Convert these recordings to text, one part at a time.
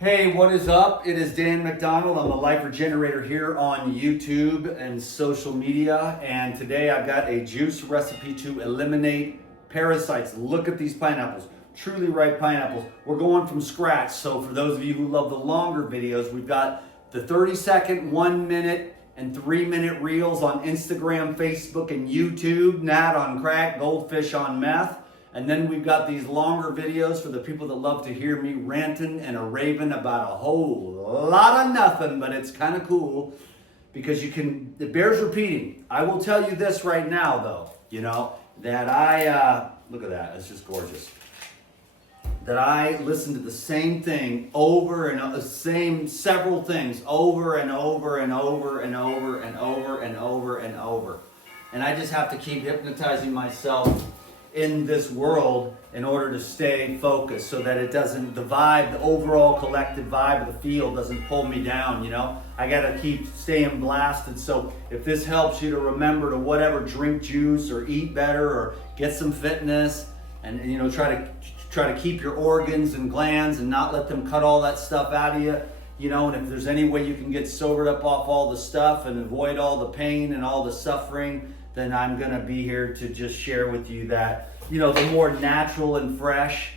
Hey, what is up? It is Dan McDonald. I'm a life regenerator here on YouTube and social media. And today I've got a juice recipe to eliminate parasites. Look at these pineapples, truly ripe pineapples. We're going from scratch. So for those of you who love the longer videos, we've got the 30-second, 1 minute, and 3-minute reels on Instagram, Facebook, and YouTube. Nat on crack, goldfish on meth. And then we've got these longer videos for the people that love to hear me ranting and raving about a whole lot of nothing, but it's kind of cool because it bears repeating. I will tell you this right now though, that look at that, it's just gorgeous. That I listen to the same thing over and several things over and over and over and over and over and over and over. And I just have to keep hypnotizing myself in this world in order to stay focused so that it doesn't, the overall collective vibe of the field doesn't pull me down, I gotta keep staying blasted. So if this helps you to remember to whatever, drink juice or eat better or get some fitness and try to keep your organs and glands and not let them cut all that stuff out of you, and if there's any way you can get sobered up off all the stuff and avoid all the pain and all the suffering, then I'm gonna be here to just share with you that, the more natural and fresh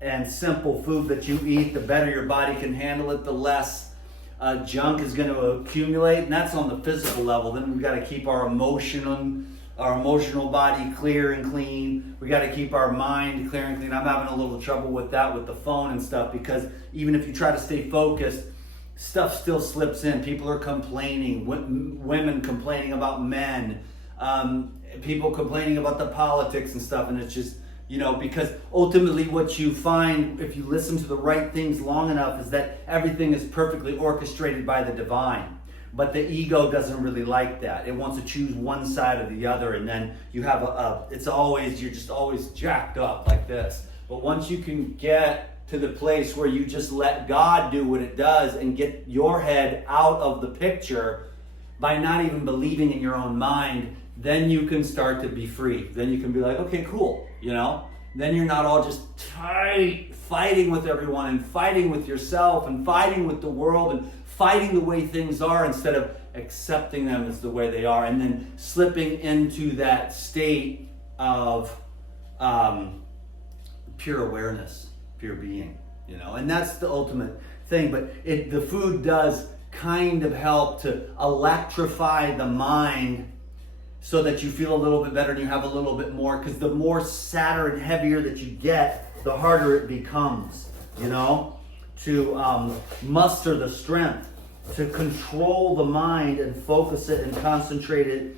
and simple food that you eat, the better your body can handle it, the less junk is gonna accumulate, and that's on the physical level. Then we've gotta keep our emotional body clear and clean. We gotta keep our mind clear and clean. I'm having a little trouble with that with the phone and stuff because even if you try to stay focused, stuff still slips in. People are complaining, women complaining about men, people complaining about the politics and stuff, and it's just, because ultimately what you find if you listen to the right things long enough is that everything is perfectly orchestrated by the divine. But the ego doesn't really like that. It wants to choose one side or the other, and then you have you're just always jacked up like this. But once you can get to the place where you just let God do what it does and get your head out of the picture by not even believing in your own mind, then you can start to be free. Then you can be like, okay, cool, Then you're not all just tight, fighting with everyone and fighting with yourself and fighting with the world and fighting the way things are instead of accepting them as the way they are and then slipping into that state of pure awareness, pure being, And that's the ultimate thing. But the food does kind of help to electrify the mind so that you feel a little bit better and you have a little bit more, because the more sadder and heavier that you get, the harder it becomes, to muster the strength, to control the mind and focus it and concentrate it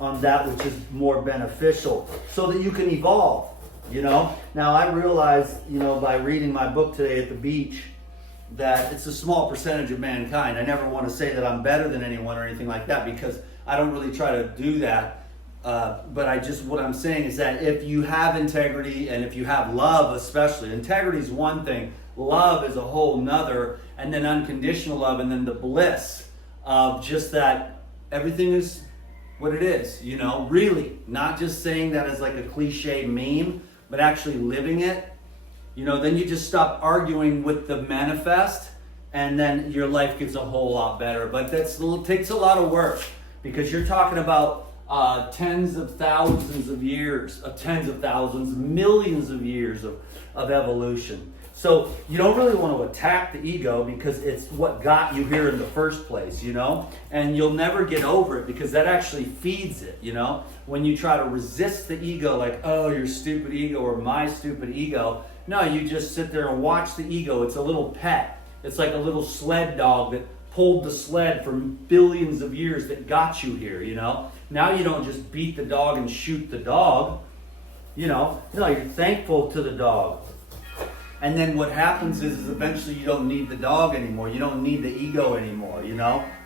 on that which is more beneficial so that you can evolve, Now I realized, by reading my book today at the beach, that it's a small percentage of mankind. I never want to say that I'm better than anyone or anything like that because I don't really try to do that. But what I'm saying is that if you have integrity and if you have love, especially, integrity is one thing, love is a whole nother, and then unconditional love, and then the bliss of just that everything is what it is, really, not just saying that as like a cliche meme, but actually living it. Then you just stop arguing with the manifest, and then your life gets a whole lot better. But takes a lot of work because you're talking about tens of thousands of years, millions of years of evolution. So you don't really want to attack the ego because it's what got you here in the first place, and you'll never get over it because that actually feeds it, when you try to resist the ego like, oh, your stupid ego or my stupid ego. No, you just sit there and watch the ego. It's a little pet. It's like a little sled dog that pulled the sled for billions of years that got you here, Now you don't just beat the dog and shoot the dog, No, you're thankful to the dog. And then what happens is eventually you don't need the dog anymore. You don't need the ego anymore,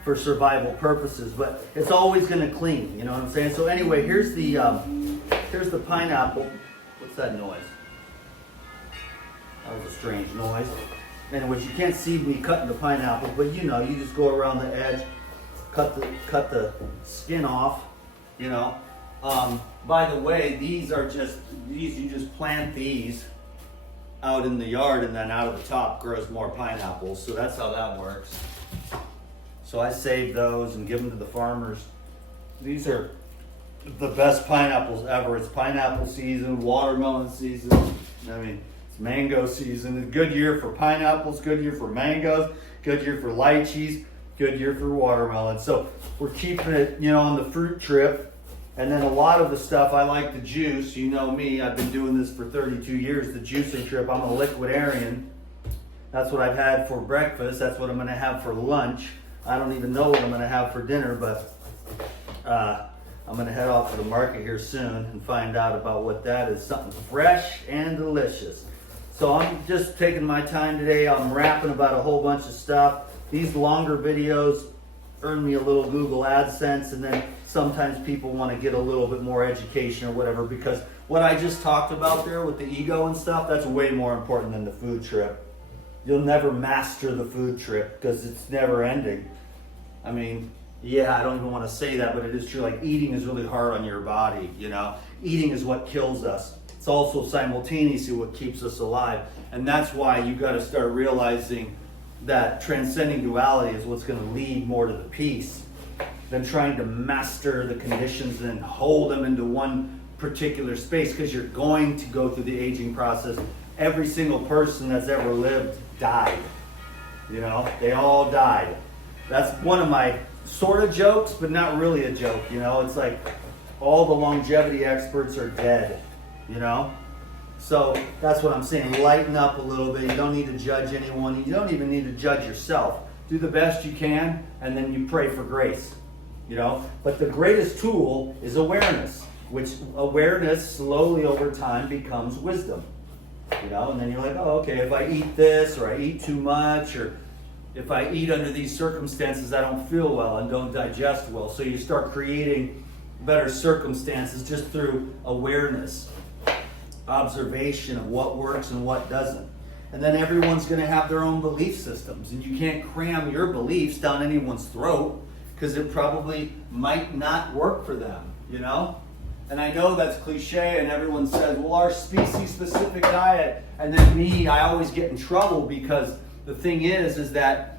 for survival purposes. But it's always going to cling, you know what I'm saying? So anyway, here's the pineapple. What's that noise? That was a strange noise. In which you can't see me cutting the pineapple, but you just go around the edge, cut the skin off, By the way, you just plant these out in the yard, and then out of the top grows more pineapples. So that's how that works. So I save those and give them to the farmers. These are the best pineapples ever. It's pineapple season, watermelon season. I mean, it's mango season. It's a good year for pineapples, good year for mangoes, good year for lychees, good year for watermelon. So we're keeping it, on the fruit trip. And then a lot of the stuff I like to juice. You know me, I've been doing this for 32 years, the juicing trip. I'm a liquidarian. That's what I've had for breakfast. That's what I'm going to have for lunch. I don't even know what I'm going to have for dinner, but I'm going to head off to the market here soon and find out about what that is. Something fresh and delicious. So I'm just taking my time today. I'm rapping about a whole bunch of stuff. These longer videos earn me a little Google AdSense, and then sometimes people want to get a little bit more education or whatever, because what I just talked about there with the ego and stuff, that's way more important than the food trip. You'll never master the food trip because it's never ending. I mean, yeah, I don't even want to say that, but it is true. Like, eating is really hard on your body, Eating is what kills us. It's also simultaneously what keeps us alive. And that's why you got to start realizing that transcending duality is what's going to lead more to the peace than trying to master the conditions and hold them into one particular space, because you're going to go through the aging process. Every single person that's ever lived died. They all died. That's one of my sort of jokes, but not really a joke. It's like all the longevity experts are dead, So that's what I'm saying. Lighten up a little bit. You don't need to judge anyone. You don't even need to judge yourself. Do the best you can, and then you pray for grace, But the greatest tool is awareness, which awareness slowly over time becomes wisdom, And then you're like, oh, okay, if I eat this, or I eat too much, or if I eat under these circumstances, I don't feel well and don't digest well. So you start creating better circumstances just through awareness, observation of what works and what doesn't. And then everyone's going to have their own belief systems, and you can't cram your beliefs down anyone's throat, because it probably might not work for them, And I know that's cliche, and everyone says, well, our species-specific diet. And then me, I always get in trouble, because the thing is that,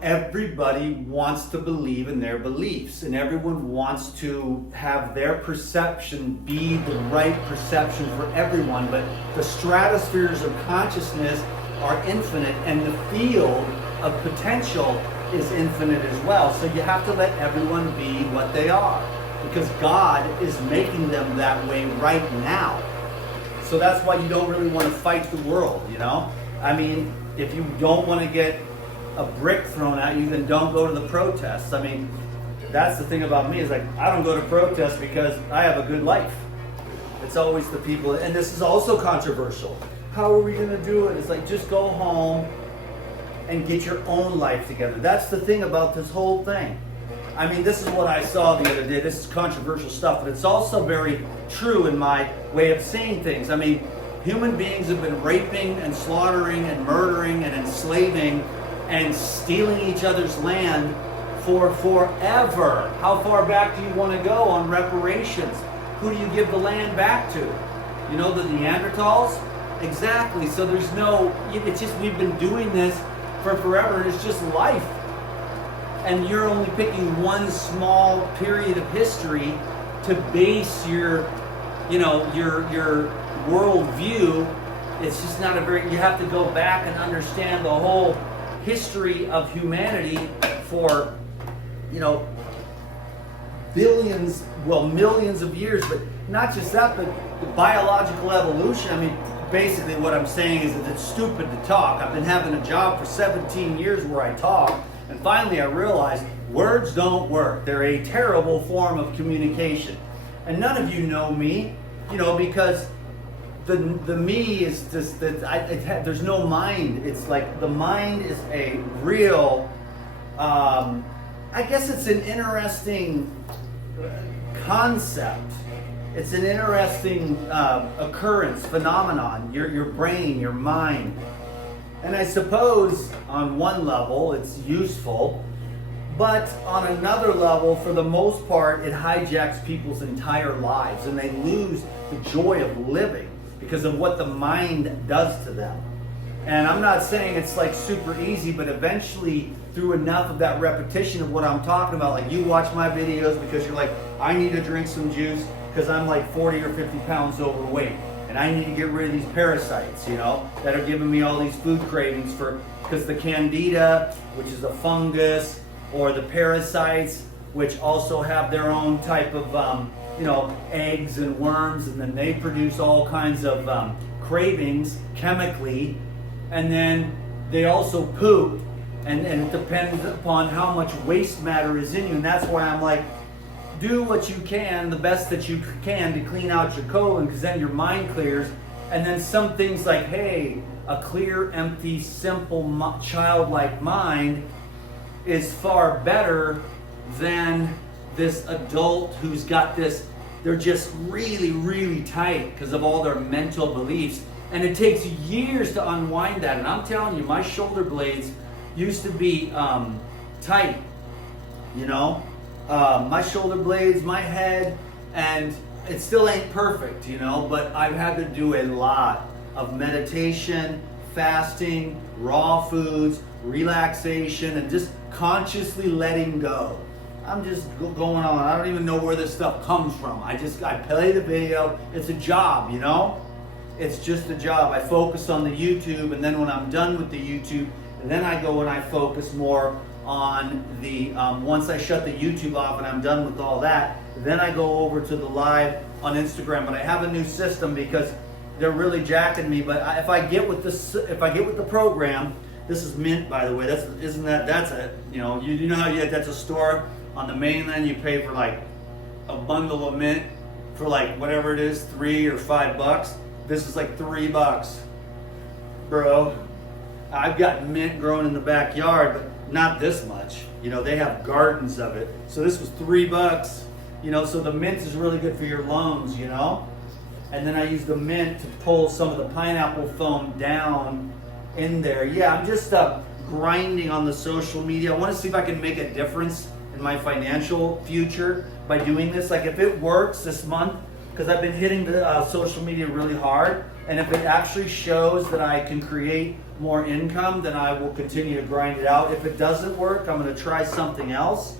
everybody wants to believe in their beliefs, and everyone wants to have their perception be the right perception for everyone. But the stratospheres of consciousness are infinite, and the field of potential is infinite as well. So you have to let everyone be what they are, because God is making them that way right now. So that's why you don't really want to fight the world, I mean, if you don't want to get a brick thrown at you, then don't go to the protests. I mean, that's the thing about me, is like, I don't go to protests because I have a good life. It's always the people, and this is also controversial. How are we going to do it? It's like, just go home and get your own life together. That's the thing about this whole thing. I mean, this is what I saw the other day. This is controversial stuff, but it's also very true in my way of saying things. I mean, human beings have been raping and slaughtering and murdering and enslaving and stealing each other's land for forever. How far back do you want to go on reparations? Who do you give the land back to? The Neanderthals? Exactly. So there's no, it's just, we've been doing this for forever, and it's just life. And you're only picking one small period of history to base your worldview. It's just not you have to go back and understand the whole history of humanity for, millions of years. But not just that, but the biological evolution. I mean, basically what I'm saying is that it's stupid to talk. I've been having a job for 17 years where I talk, and finally I realized words don't work. They're a terrible form of communication. And none of you know me, because the me is just that there's no mind. It's like the mind is a real, I guess it's an interesting concept. It's an interesting occurrence, phenomenon, your brain, your mind. And I suppose on one level it's useful, but on another level, for the most part, it hijacks people's entire lives, and they lose the joy of living. because of what the mind does to them. And I'm not saying it's like super easy, but eventually through enough of that repetition of what I'm talking about, like you watch my videos because you're like, I need to drink some juice because I'm like 40 or 50 pounds overweight. And I need to get rid of these parasites, you know, that are giving me all these food cravings because the candida, which is a fungus, or the parasites, which also have their own type of, you know, eggs and worms, and then they produce all kinds of cravings chemically, and then they also poop, and it depends upon how much waste matter is in you, and that's why I'm like, do what you can, the best that you can to clean out your colon, because then your mind clears. And then some things like, hey, a clear, empty, simple, childlike mind is far better than this adult who's got this, they're just really, really tight because of all their mental beliefs. And it takes years to unwind that. And I'm telling you, my shoulder blades used to be tight, you know? My shoulder blades, my head, and it still ain't perfect, you know, but I've had to do a lot of meditation, fasting, raw foods, relaxation, and just consciously letting go. I'm just going on. I don't even know where this stuff comes from. I play the video. It's a job, you know? It's just a job. I focus on the YouTube, and then when I'm done with the YouTube, then I go and I focus more on the, once I shut the YouTube off and I'm done with all that, then I go over to the live on Instagram. But I have a new system because they're really jacking me. But if I get with the program, this is mint, by the way. That's a, you know, you know how that's a store on the mainland. You pay for like a bundle of mint for like whatever it is, $3 or $5. This is like $3, bro. I've got mint growing in the backyard, but not this much. You know, they have gardens of it. So this was $3. You know, so the mint is really good for your lungs, you know? And then I use the mint to pull some of the pineapple foam down in there. Yeah, I'm just grinding on the social media. I want to see if I can make a difference in my financial future by doing this. Like if it works this month, because I've been hitting the social media really hard, and if it actually shows that I can create more income, then I will continue to grind it out. If it doesn't work, I'm going to try something else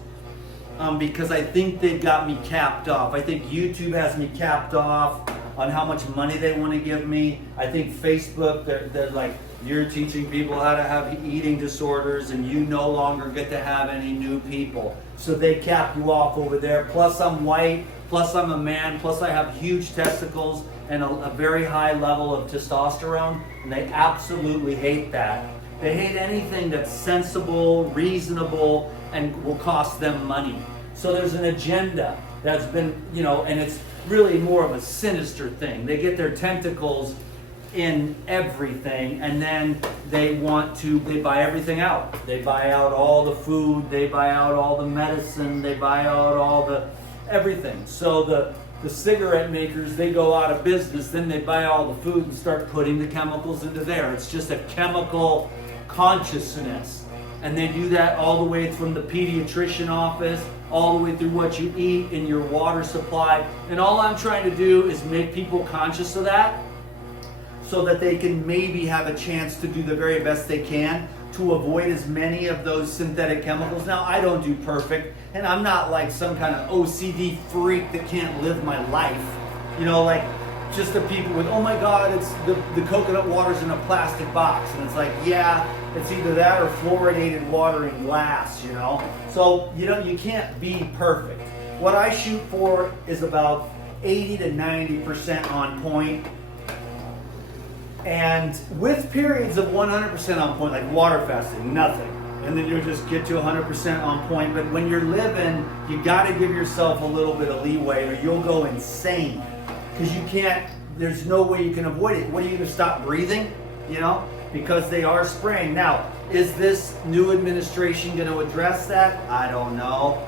because I think they've got me capped off. I think YouTube has me capped off on how much money they want to give me. I think Facebook, they're like, you're teaching people how to have eating disorders and you no longer get to have any new people. So they cap you off over there. Plus I'm white, plus I'm a man, plus I have huge testicles and a very high level of testosterone, and they absolutely hate that. They hate anything that's sensible, reasonable, and will cost them money. So there's an agenda that's been, you know, and it's really more of a sinister thing. They get their tentacles in everything, and then they buy everything out. They buy out all the food, they buy out all the medicine, they buy out all the everything. So the cigarette makers, they go out of business, then they buy all the food and start putting the chemicals into there. It's just a chemical consciousness. And they do that all the way from the pediatrician office, all the way through what you eat in your water supply. And all I'm trying to do is make people conscious of that so that they can maybe have a chance to do the very best they can to avoid as many of those synthetic chemicals. Now, I don't do perfect, and I'm not like some kind of OCD freak that can't live my life. You know, like just the people with, oh my God, it's the coconut water's in a plastic box. And it's like, yeah, it's either that or fluoridated water in glass, you know? So, you know, you can't be perfect. What I shoot for is about 80 to 90% on point. And with periods of 100% on point, like water fasting, nothing. And then you'll just get to 100% on point. But when you're living, you got to give yourself a little bit of leeway or you'll go insane. Because you can't, there's no way you can avoid it. What are you going to stop breathing? You know, because they are spraying. Now, is this new administration going to address that? I don't know.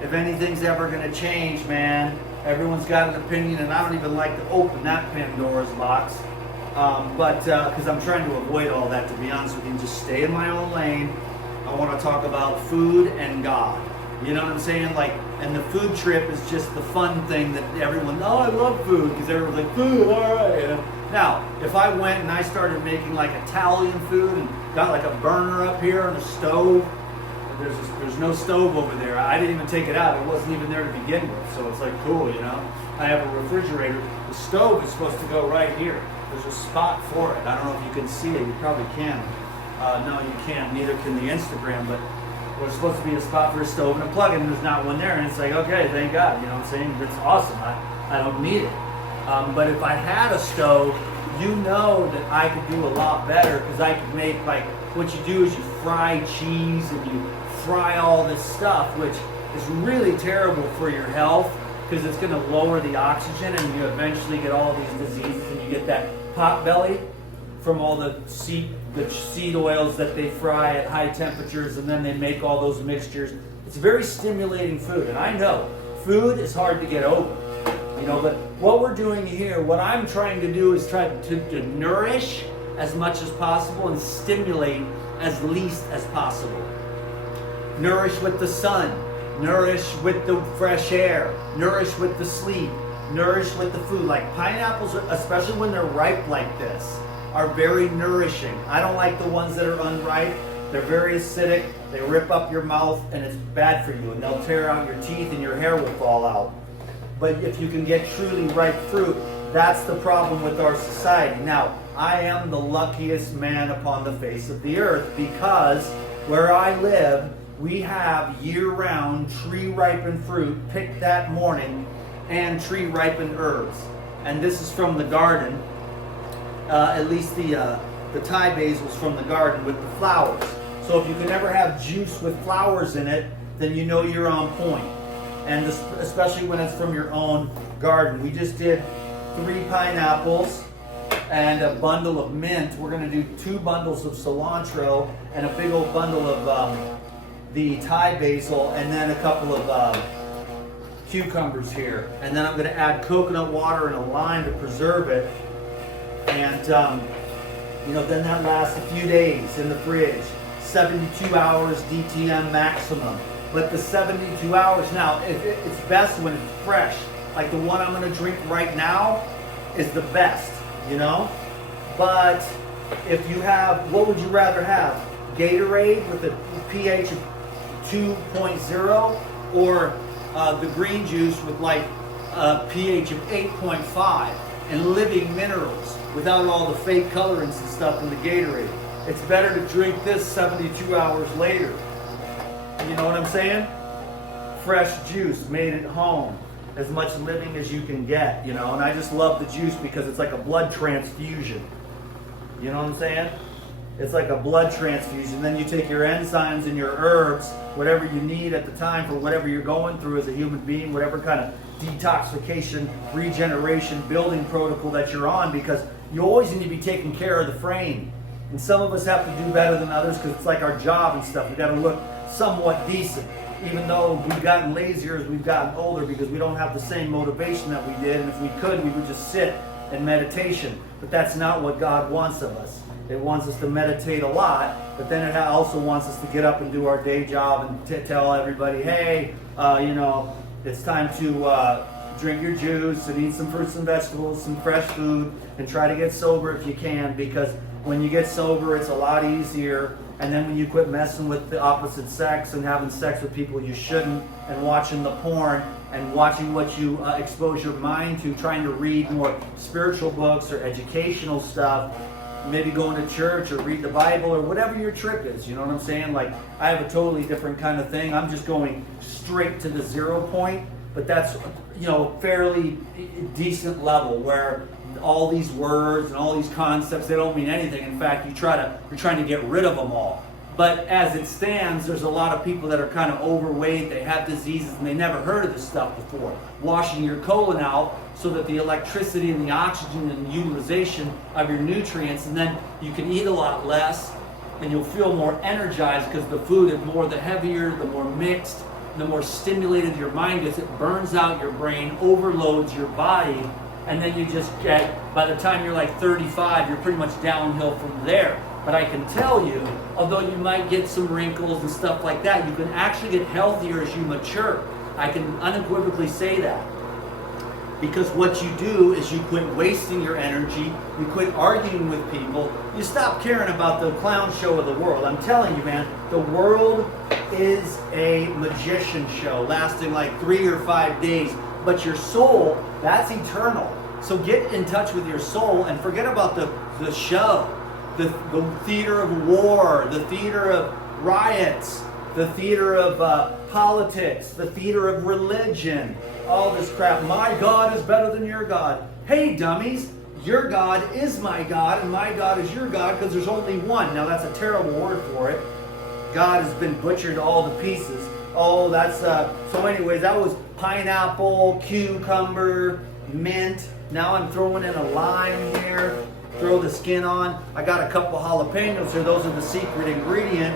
If anything's ever going to change, man, everyone's got an opinion, and I don't even like to open that Pandora's box. Because I'm trying to avoid all that, to be honest with you, and just stay in my own lane. I want to talk about food and God. You know what I'm saying? Like, and the food trip is just the fun thing that everyone, oh, I love food, because everyone's like, food, all right, you know? Now, if I went and I started making like Italian food and got like a burner up here and a stove, there's no stove over there. I didn't even take it out. It wasn't even there to begin with. So it's like cool, you know. I have a refrigerator. The stove is supposed to go right here. There's a spot for it. I don't know if you can see it. You probably can. No, you can't. Neither can the Instagram. But there's supposed to be a spot for a stove and a plug-in, and there's not one there. And it's like, okay, thank God. You know what I'm saying? It's awesome. I don't need it. But if I had a stove, you know that I could do a lot better, because I could make, like, what you do is you fry cheese and you fry all this stuff, which is really terrible for your health, because it's going to lower the oxygen and you eventually get all these diseases, and you get that pot belly from all the seed oils that they fry at high temperatures, and then they make all those mixtures. It's very stimulating food, and I know food is hard to get over, you know, but what we're doing here, what I'm trying to do is try to nourish as much as possible and stimulate as least as possible. Nourish with the sun, nourish with the fresh air, nourish with the sleep, nourish with the food. Like pineapples, especially when they're ripe like this, are very nourishing. I don't like the ones that are unripe. They're very acidic, they rip up your mouth, and it's bad for you, and they'll tear out your teeth and your hair will fall out. But if you can get truly ripe fruit, that's the problem with our society. Now, I am the luckiest man upon the face of the earth, because where I live, we have year-round tree-ripened fruit picked that morning, and tree-ripened herbs. And this is from the garden. At least the Thai basil's from the garden with the flowers. So if you can ever have juice with flowers in it, then you know you're on point. And especially when it's from your own garden. We just did 3 pineapples and a bundle of mint. We're going to do 2 bundles of cilantro and a big old bundle of the Thai basil, and then a couple of cucumbers here. And then I'm going to add coconut water and a lime to preserve it. And you know, then that lasts a few days in the fridge. 72 hours DTM maximum. But the 72 hours, now, it's best when it's fresh. Like the one I'm going to drink right now is the best, you know? But if you have, what would you rather have? Gatorade with a pH of 2.0, or the green juice with like a pH of 8.5 and living minerals without all the fake colorings and stuff in the Gatorade? It's better to drink this 72 hours later. You know what I'm saying? Fresh juice made at home, as much living as you can get, you know. And I just love the juice because it's like a blood transfusion. You know what I'm saying? It's like a blood transfusion. Then you take your enzymes and your herbs, whatever you need at the time for whatever you're going through as a human being, whatever kind of detoxification, regeneration, building protocol that you're on, because you always need to be taking care of the frame. And some of us have to do better than others because it's like our job and stuff. We've got to look somewhat decent, even though we've gotten lazier as we've gotten older, because we don't have the same motivation that we did. And if we could, we would just sit in meditation. But that's not what God wants of us. It wants us to meditate a lot, but then it also wants us to get up and do our day job and tell everybody, hey, you know, it's time to drink your juice and eat some fruits and vegetables, some fresh food, and try to get sober if you can, because when you get sober, it's a lot easier. And then when you quit messing with the opposite sex and having sex with people you shouldn't, and watching the porn and watching what you expose your mind to, trying to read more spiritual books or educational stuff, maybe going to church or read the Bible or whatever your trip is, you know what I'm saying? Like, I have a totally different kind of thing. I'm just going straight to the 0 point, but that's, you know, fairly decent level where all these words and all these concepts, they don't mean anything. In fact, you're trying to get rid of them all. But as it stands, there's a lot of people that are kind of overweight, they have diseases, and they never heard of this stuff before. Washing your colon out so that the electricity and the oxygen and the utilization of your nutrients, and then you can eat a lot less, and you'll feel more energized because the food is more, the heavier, the more mixed, the more stimulated your mind gets. It burns out your brain, overloads your body, and then you just get, by the time you're like 35, you're pretty much downhill from there. But I can tell you, although you might get some wrinkles and stuff like that, you can actually get healthier as you mature. I can unequivocally say that. Because what you do is you quit wasting your energy, you quit arguing with people, you stop caring about the clown show of the world. I'm telling you, man, the world is a magician show lasting like 3 or 5 days. But your soul, that's eternal. So get in touch with your soul and forget about the show, the theater of war, the theater of riots, the theater of politics, the theater of religion, all this crap. My God is better than your God. Hey, dummies, your God is my God, and my God is your God, because there's only one. Now, that's a terrible word for it. God has been butchered to all the pieces. Oh, that's, so anyways, that was pineapple, cucumber, mint. Now I'm throwing in a lime here. Throw the skin on. I got a couple jalapenos here. Those are the secret ingredient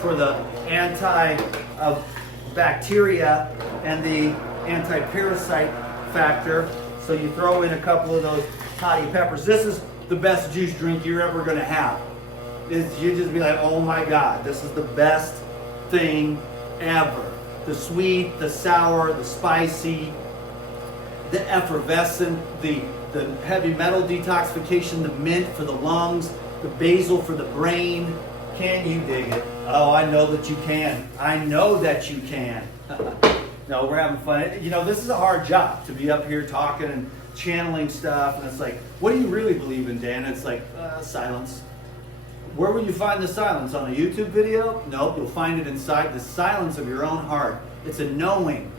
for the anti-bacteria and the anti-parasite factor. So you throw in a couple of those toddy peppers. This is the best juice drink you're ever going to have. You just be like, oh my God, this is the best thing ever. The sweet, the sour, the spicy, the effervescent, the heavy metal detoxification, the mint for the lungs, the basil for the brain. Can you dig it? Oh, I know that you can. I know that you can. No, we're having fun. You know, this is a hard job to be up here talking and channeling stuff. And it's like, what do you really believe in, Dan? It's like, silence. Where will you find the silence? On a YouTube video? Nope, you'll find it inside the silence of your own heart. It's a knowing.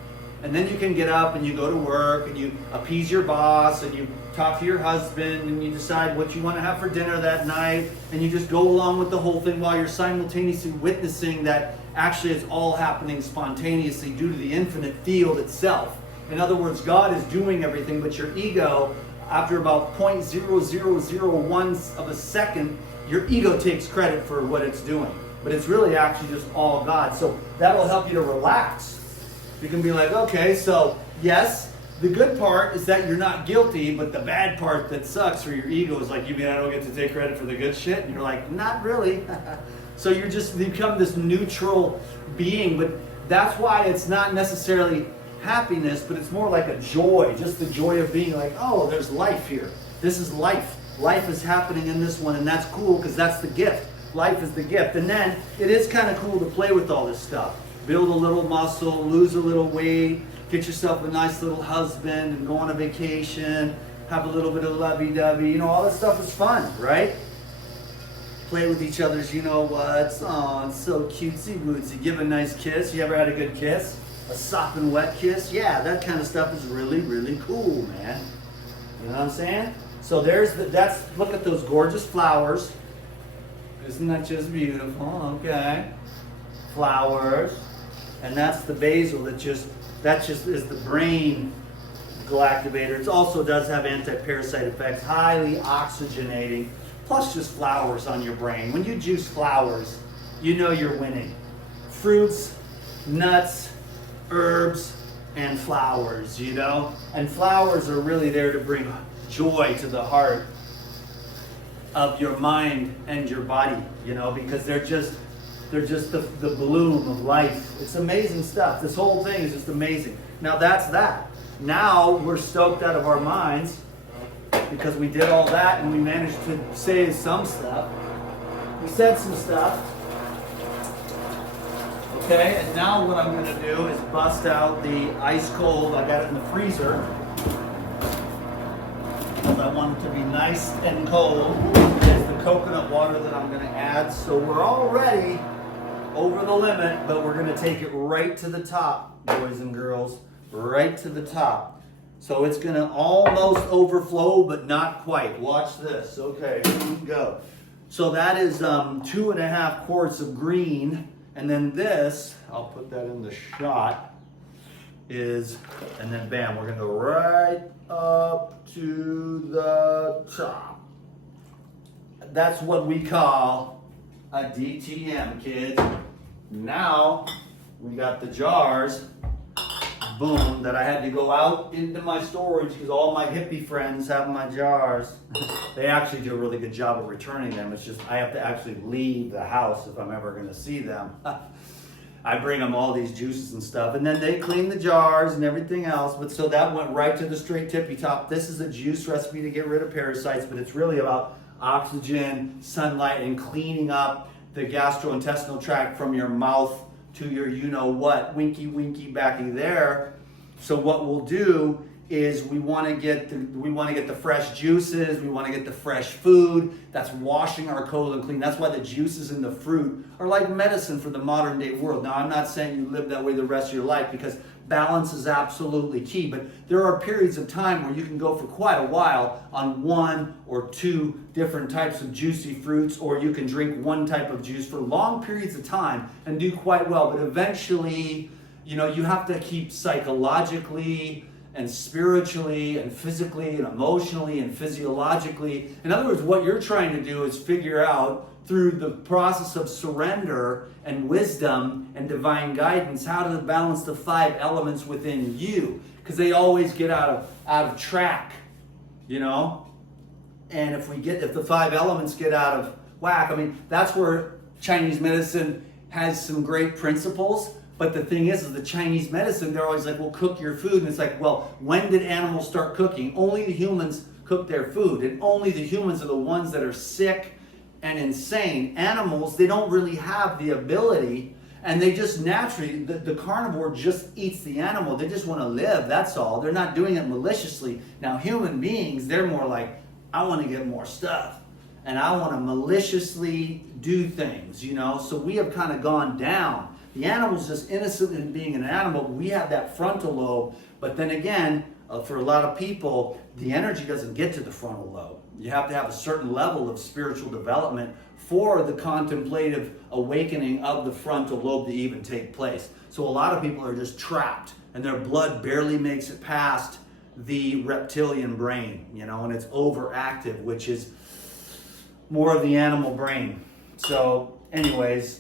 And then you can get up and you go to work and you appease your boss and you talk to your husband and you decide what you want to have for dinner that night, and you just go along with the whole thing while you're simultaneously witnessing that actually it's all happening spontaneously due to the infinite field itself. In other words, God is doing everything, but your ego, after about 0.0001 of a second, your ego takes credit for what it's doing. But it's really actually just all God. So that'll help you to relax. You can be like, okay, so yes, the good part is that you're not guilty, but the bad part that sucks for your ego is like, you mean I don't get to take credit for the good shit? And you're like, not really. So you're just become this neutral being, but that's why it's not necessarily happiness, but it's more like a joy, just the joy of being like, oh, there's life here. This is life. Life is happening in this one, and that's cool because that's the gift. Life is the gift. And then it is kind of cool to play with all this stuff. Build a little muscle, lose a little weight, get yourself a nice little husband and go on a vacation, have a little bit of lovey-dovey. You know, all this stuff is fun, right? Play with each other's you-know-whats. Oh, it's so cutesy-wootsy. Give a nice kiss. You ever had a good kiss? A sopping wet kiss? Yeah, that kind of stuff is really, really cool, man. You know what I'm saying? So look at those gorgeous flowers. Isn't that just beautiful? Okay. Flowers. And that's the basil that just is the brain galactivator. It also does have anti-parasite effects, highly oxygenating, plus just flowers on your brain. When you juice flowers, you know you're winning. Fruits, nuts, herbs, and flowers, you know? And flowers are really there to bring joy to the heart of your mind and your body, you know, because they're just the bloom of life. It's amazing stuff. This whole thing is just amazing. Now that's that. Now we're stoked out of our minds because we did all that and we managed to say some stuff. We said some stuff. Okay, and now what I'm going to do is bust out the ice cold. I got it in the freezer because I want it to be nice and cold. It's the coconut water that I'm going to add. So we're already over the limit, but we're going to take it right to the top, boys and girls, right to the top. So it's going to almost overflow, but not quite. Watch this. Okay, here we go. So that is 2.5 quarts of green. And then this, I'll put that in the shot, and then bam, we're going to go right up to the top. That's what we call a DTM, kids. Now, we got the jars, boom, that I had to go out into my storage because all my hippie friends have my jars. They actually do a really good job of returning them. It's just I have to actually leave the house if I'm ever going to see them. I bring them all these juices and stuff, and then they clean the jars and everything else. But so that went right to the straight tippy top. This is a juice recipe to get rid of parasites, but it's really about oxygen, sunlight, and cleaning up the gastrointestinal tract from your mouth to your you-know-what, winky backy there. So what we'll do is we want to get the fresh juices, we want to get the fresh food that's washing our colon clean. That's why the juices in the fruit are like medicine for the modern day world. Now, I'm not saying you live that way the rest of your life, because balance is absolutely key, but there are periods of time where you can go for quite a while on 1 or 2 different types of juicy fruits, or you can drink one type of juice for long periods of time and do quite well. But eventually, you have to keep psychologically and spiritually and physically and emotionally and physiologically. In other words, what you're trying to do is figure out through the process of surrender and wisdom and divine guidance how to balance the 5 elements within you, because they always get out of track, And if the 5 elements get out of whack, that's where Chinese medicine has some great principles. But the thing is the Chinese medicine, they're always like, well, cook your food. And it's like, well, when did animals start cooking? Only the humans cook their food. And only the humans are the ones that are sick and insane. Animals, they don't really have the ability, and they just naturally, the carnivore just eats the animal. They just want to live, that's all. They're not doing it maliciously. Now, human beings, they're more like, I want to get more stuff. And I want to maliciously do things, So we have kind of gone down. The animal's just innocently being an animal. We have that frontal lobe. But then again, for a lot of people, the energy doesn't get to the frontal lobe. You have to have a certain level of spiritual development for the contemplative awakening of the frontal lobe to even take place. So a lot of people are just trapped, and their blood barely makes it past the reptilian brain, and it's overactive, which is more of the animal brain. So anyways,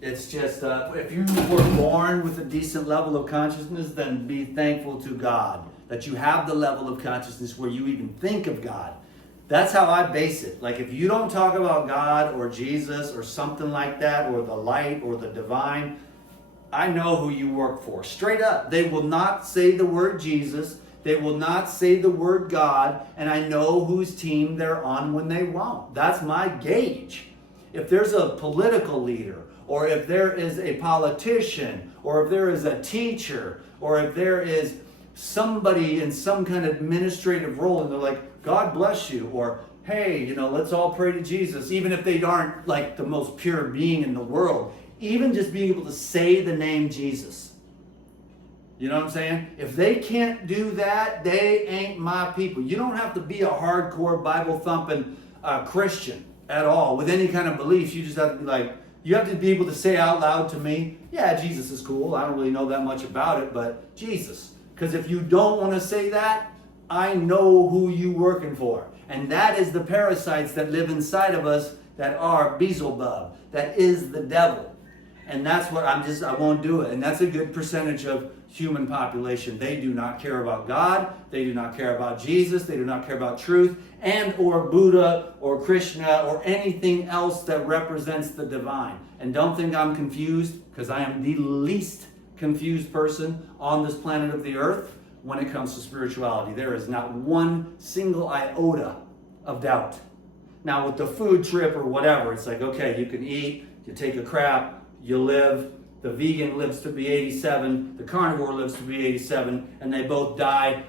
it's just, if you were born with a decent level of consciousness, then be thankful to God that you have the level of consciousness where you even think of God. That's how I base it. Like, if you don't talk about God or Jesus or something like that, or the light or the divine, I know who you work for. Straight up. They will not say the word Jesus. They will not say the word God. And I know whose team they're on when they won't. That's my gauge. If there's a political leader, or if there is a politician, or if there is a teacher, or if there is somebody in some kind of administrative role, and they're like, God bless you, or hey, let's all pray to Jesus, even if they aren't like the most pure being in the world, even just being able to say the name Jesus. You know what I'm saying? If they can't do that, they ain't my people. You don't have to be a hardcore Bible thumping Christian at all with any kind of beliefs. You just have to be like, you have to be able to say out loud to me, yeah, Jesus is cool. I don't really know that much about it, but Jesus. Because if you don't want to say that, I know who you working for. And that is the parasites that live inside of us that are Beelzebub. That is the devil. And that's what I won't do it. And that's a good percentage of human population. They do not care about God. They do not care about Jesus. They do not care about truth and or Buddha or Krishna or anything else that represents the divine. And don't think I'm confused, because I am the least confused person on this planet of the earth when it comes to spirituality. There is not one single iota of doubt. Now with the food trip or whatever, it's like, okay, you can eat, you take a crap, you live. The vegan lives to be 87, the carnivore lives to be 87, and they both die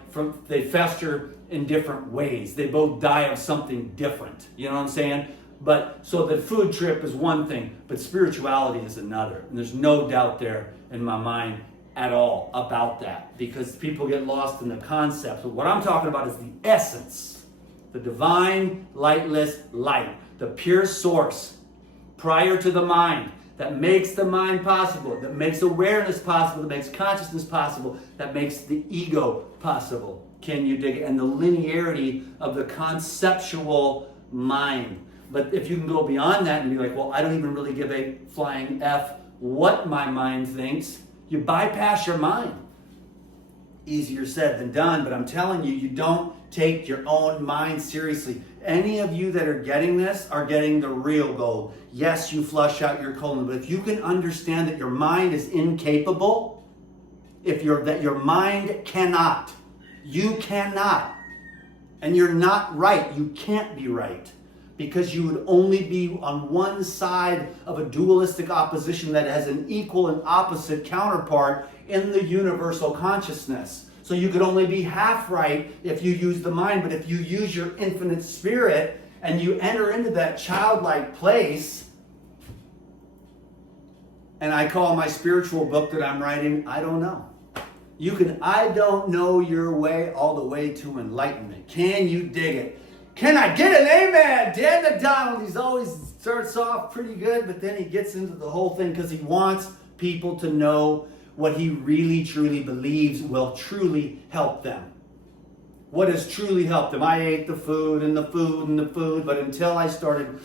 they fester in different ways. They both die of something different. You know what I'm saying? But so the food trip is one thing, but spirituality is another. And there's no doubt there in my mind at all about that, because people get lost in the concepts. But what I'm talking about is the essence, the divine, lightless light, the pure source prior to the mind, that makes the mind possible, that makes awareness possible, that makes consciousness possible, that makes the ego possible. Can you dig it? And the linearity of the conceptual mind. But if you can go beyond that and be like, well, I don't even really give a flying F what my mind thinks, you bypass your mind. Easier said than done, but I'm telling you, you don't take your own mind seriously. Any of you that are getting this are getting the real gold. Yes, you flush out your colon, but if you can understand that your mind is incapable, that your mind cannot, you cannot, and you're not right, you can't be right, because you would only be on one side of a dualistic opposition that has an equal and opposite counterpart in the universal consciousness. So you could only be half right if you use the mind, but if you use your infinite spirit and you enter into that childlike place, and I call my spiritual book that I'm writing, I don't know. I don't know your way all the way to enlightenment. Can you dig it? Can I get an amen? Dan McDonald, he's always starts off pretty good, but then he gets into the whole thing because he wants people to know what he really truly believes will truly help them. What has truly helped them? I ate the food and the food and the food, but until I started,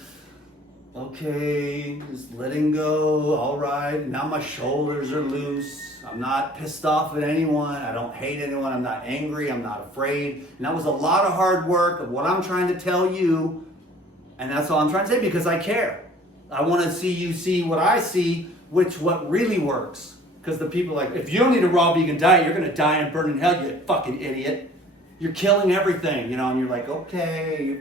okay, just letting go, all right, now my shoulders are loose. I'm not pissed off at anyone. I don't hate anyone. I'm not angry. I'm not afraid. And that was a lot of hard work of what I'm trying to tell you. And that's all I'm trying to say because I care. I want to see you see what I see, what really works. Because the people are like, if you don't eat a raw vegan diet, you're going to die and burn in hell, you fucking idiot. You're killing everything, and you're like, okay,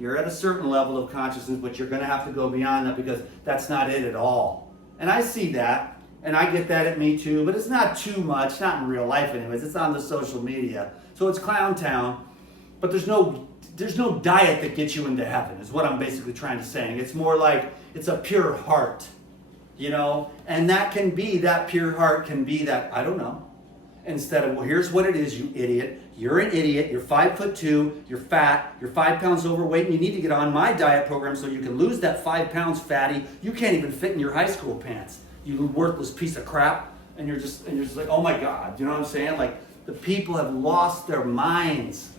you're at a certain level of consciousness, but you're going to have to go beyond that because that's not it at all. And I see that. And I get that at me too, but it's not too much, not in real life anyways. It's on the social media. So it's clown town, but there's no diet that gets you into heaven is what I'm basically trying to say. It's more like it's a pure heart, and that pure heart can be that, I don't know, instead of, well, here's what it is, you idiot. You're an idiot, you're 5'2", you're fat, you're 5 pounds overweight, and you need to get on my diet program so you can lose that 5 pounds fatty. You can't even fit in your high school pants. You worthless piece of crap, and you're just like, oh my God, you know what I'm saying? Like, the people have lost their minds,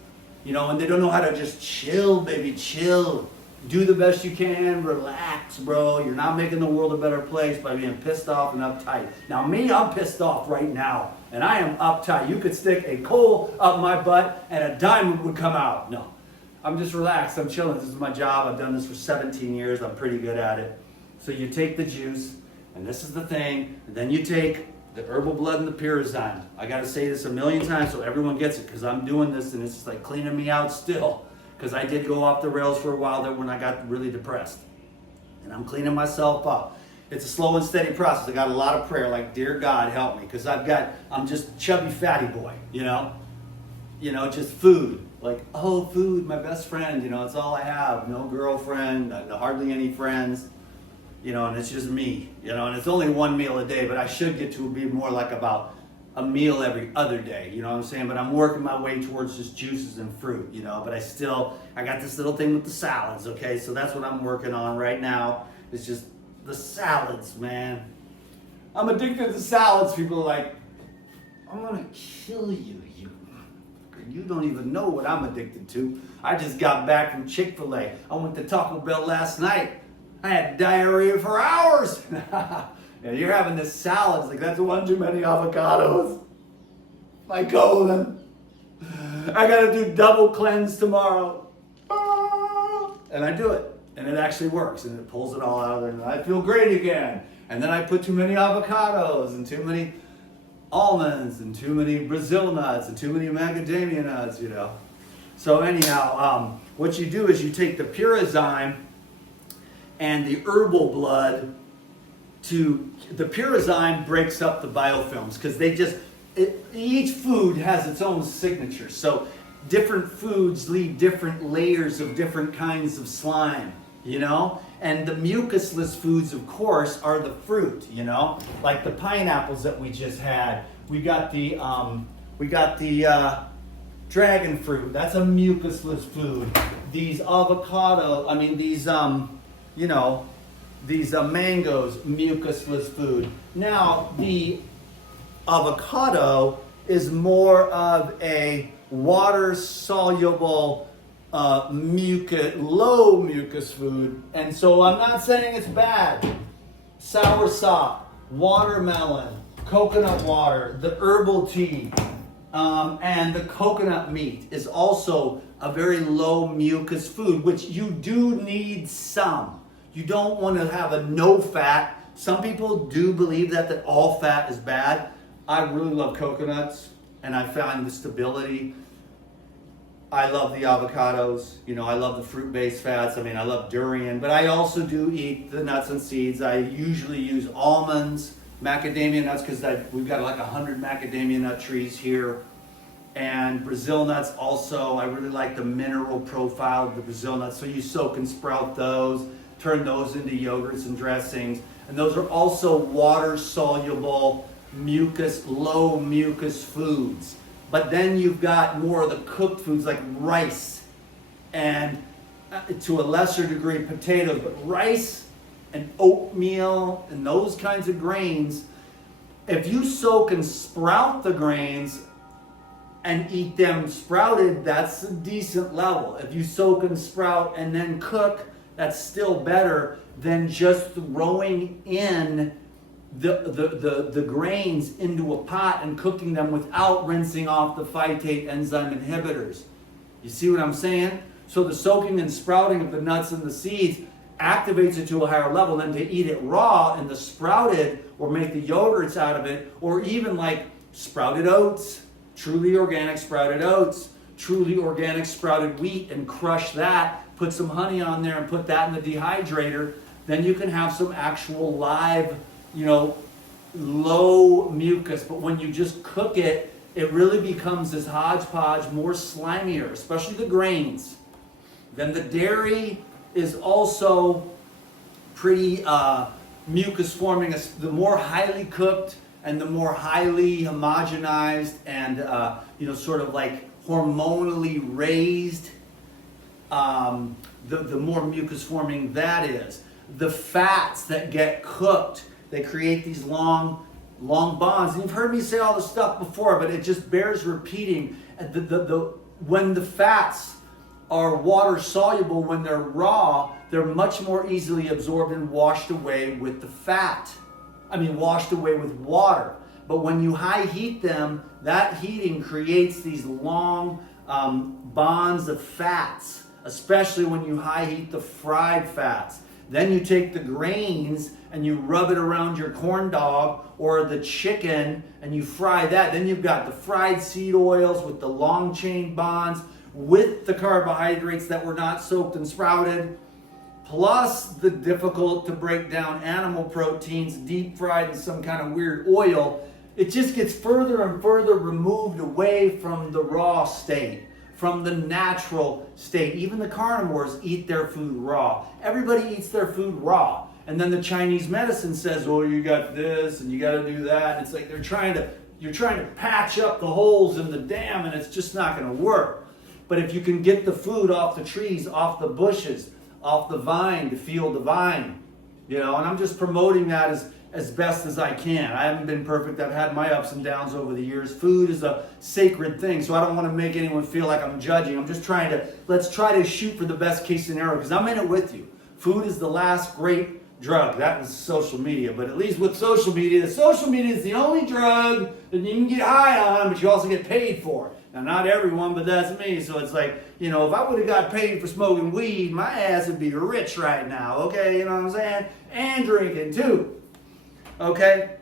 and they don't know how to just chill, baby, chill. Do the best you can, relax, bro. You're not making the world a better place by being pissed off and uptight. Now, me, I'm pissed off right now, and I am uptight. You could stick a coal up my butt, and a diamond would come out. No, I'm just relaxed. I'm chilling. This is my job. I've done this for 17 years. I'm pretty good at it. So you take the juice, and this is the thing, and then you take the herbal blood and the pyrazine. I got to say this a million times so everyone gets it, because I'm doing this, and it's just like cleaning me out still, because I did go off the rails for a while there when I got really depressed. And I'm cleaning myself up. It's a slow and steady process. I got a lot of prayer, like, dear God, help me, because I'm just chubby fatty boy, just food. Like, oh, food, my best friend, it's all I have. No girlfriend, hardly any friends. And it's just me, and it's only one meal a day, but I should get to be more like about a meal every other day, you know what I'm saying? But I'm working my way towards just juices and fruit, but I got this little thing with the salads, okay? So that's what I'm working on right now. It's just the salads, man. I'm addicted to salads. People are like, I'm gonna kill you. You don't even know what I'm addicted to. I just got back from Chick-fil-A. I went to Taco Bell last night. I had diarrhea for hours. You're having this salad. It's like, that's one too many avocados. My colon. I got to do double cleanse tomorrow. And I do it. And it actually works. And it pulls it all out of there. And I feel great again. And then I put too many avocados and too many almonds and too many Brazil nuts and too many macadamia nuts, So anyhow, what you do is you take the pyrazine and the herbal blood the pyrazine breaks up the biofilms because each food has its own signature. So different foods leave different layers of different kinds of slime, And the mucusless foods, of course, are the fruit, Like the pineapples that we just had. We got the dragon fruit. That's a mucusless food. These mangoes, mucusless food. Now, the avocado is more of a water-soluble, low mucus food. And so I'm not saying it's bad. Soursop, watermelon, coconut water, the herbal tea, And the coconut meat is also a very low mucus food, which you do need some. You don't want to have a no fat. Some people do believe that all fat is bad. I really love coconuts, and I find the stability. I love the avocados, I love the fruit-based fats. I mean, I love durian, but I also do eat the nuts and seeds. I usually use almonds, macadamia nuts, because we've got like 100 macadamia nut trees here. And Brazil nuts also. I really like the mineral profile of the Brazil nuts. So you soak and sprout those, turn those into yogurts and dressings. And those are also water-soluble, low mucus foods. But then you've got more of the cooked foods like rice and to a lesser degree potatoes. But rice and oatmeal and those kinds of grains, if you soak and sprout the grains and eat them sprouted, that's a decent level. If you soak and sprout and then cook, that's still better than just throwing in the grains into a pot and cooking them without rinsing off the phytate enzyme inhibitors. You see what I'm saying? So the soaking and sprouting of the nuts and the seeds activates it to a higher level than to eat it raw and the sprouted or make the yogurts out of it, or even like sprouted oats, truly organic sprouted oats, truly organic sprouted wheat, and crush that, put some honey on there and put that in the dehydrator. Then you can have some actual live, low mucus. But when you just cook it, it really becomes this hodgepodge, more slimier, especially the grains. Then the dairy is also pretty mucus forming. The more highly cooked and the more highly homogenized and sort of like hormonally raised, the more mucus forming that is. The fats that get cooked, they create these long bonds. And you've heard me say all this stuff before, but it just bears repeating. When the fats are water soluble, when they're raw, they're much more easily absorbed and washed away with the fat. Washed away with water. But when you high heat them, that heating creates these long bonds of fats, especially when you high heat the fried fats. Then you take the grains and you rub it around your corn dog or the chicken and you fry that. Then you've got the fried seed oils with the long chain bonds with the carbohydrates that were not soaked and sprouted, plus the difficult to break down animal proteins deep fried in some kind of weird oil. It just gets further and further removed away from the raw state, from the natural state. Even the carnivores eat their food raw. Everybody eats their food raw. And then the Chinese medicine says, oh, you got this and you got to do that. And it's like you're trying to patch up the holes in the dam, and it's just not going to work. But if you can get the food off the trees, off the bushes, off the vine, to feel the vine, and I'm just promoting that as best as I can. I haven't been perfect. I've had my ups and downs over the years. Food is a sacred thing, so I don't want to make anyone feel like I'm judging. I'm just let's try to shoot for the best case scenario, because I'm in it with you. Food is the last great drug. That is social media, but at least with social media is the only drug that you can get high on, but you also get paid for. Now, not everyone, but that's me. So it's like, if I would have got paid for smoking weed, my ass would be rich right now, okay? You know what I'm saying? And drinking too. Okay,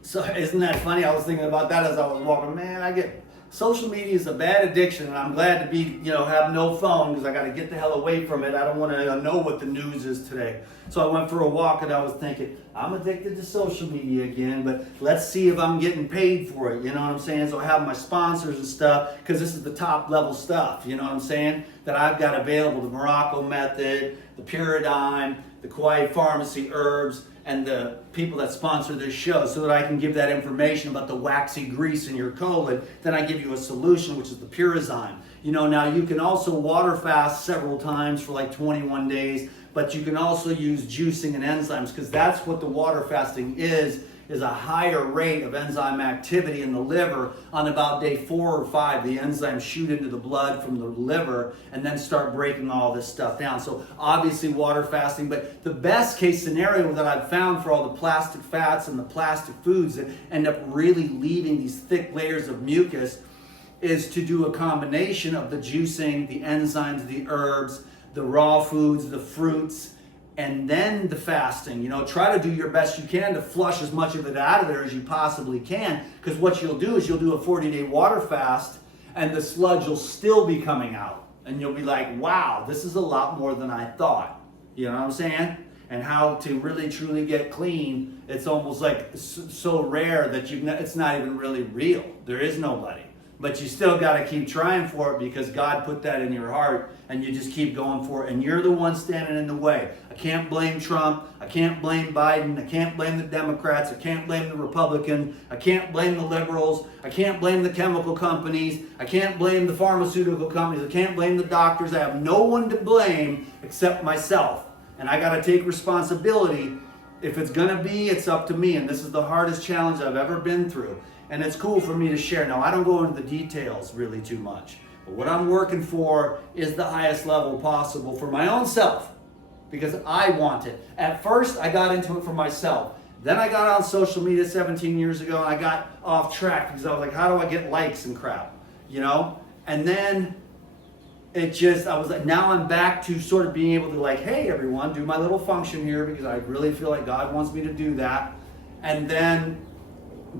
so isn't that funny? I was thinking about that as I was walking. Man, social media is a bad addiction, and I'm glad to be, have no phone, because I got to get the hell away from it. I don't want to know what the news is today. So I went for a walk, and I was thinking, I'm addicted to social media again, but let's see if I'm getting paid for it. You know what I'm saying? So I have my sponsors and stuff, because this is the top level stuff. You know what I'm saying? That I've got available: the Morocco Method, the Paradigm, the Kauai Pharmacy Herbs, and the people that sponsor this show, so that I can give that information about the waxy grease in your colon. Then I give you a solution, which is the Purazyme. Now you can also water fast several times for like 21 days, but you can also use juicing and enzymes, because that's what the water fasting is a higher rate of enzyme activity in the liver. On about day 4 or 5, the enzymes shoot into the blood from the liver and then start breaking all this stuff down. So obviously water fasting, but the best case scenario that I've found for all the plastic fats and the plastic foods that end up really leaving these thick layers of mucus is to do a combination of the juicing, the enzymes, the herbs, the raw foods, the fruits, and then the fasting. You know, try to do your best you can to flush as much of it out of there as you possibly can, because what you'll do is you'll do a 40-day water fast and the sludge will still be coming out. And you'll be like, wow, this is a lot more than I thought. You know what I'm saying? And how to really truly get clean, it's almost like so rare that it's not even really real. There is nobody. But you still got to keep trying for it because God put that in your heart, and you just keep going for it. And you're the one standing in the way. I can't blame Trump. I can't blame Biden. I can't blame the Democrats. I can't blame the Republicans. I can't blame the liberals. I can't blame the chemical companies. I can't blame the pharmaceutical companies. I can't blame the doctors. I have no one to blame except myself. And I got to take responsibility. If it's going to be, it's up to me. And this is the hardest challenge I've ever been through. And it's cool for me to share. Now, I don't go into the details really too much. But what I'm working for is the highest level possible for my own self, because I want it. At first, I got into it for myself. Then I got on social media 17 years ago, and I got off track because I was like, how do I get likes and crap? You know? And then I was like, now I'm back to sort of being able to like, hey, everyone, do my little function here because I really feel like God wants me to do that. And then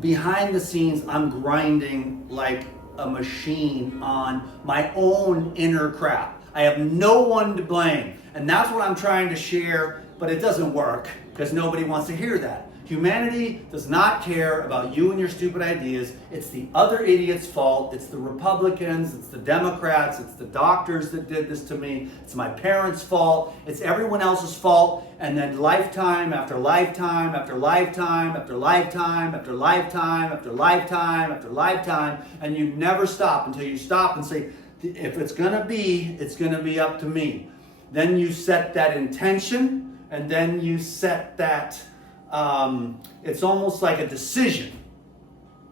behind the scenes, I'm grinding like a machine on my own inner crap. I have no one to blame. And that's what I'm trying to share, but it doesn't work because nobody wants to hear that. Humanity does not care about you and your stupid ideas. It's the other idiot's fault. It's the Republicans, it's the Democrats, it's the doctors that did this to me. It's my parents' fault. It's everyone else's fault. And then lifetime after lifetime after lifetime after lifetime after lifetime after lifetime after lifetime, and you never stop until you stop and say, if it's gonna be, it's gonna be up to me. Then you set that intention, and then you set that it's almost like a decision,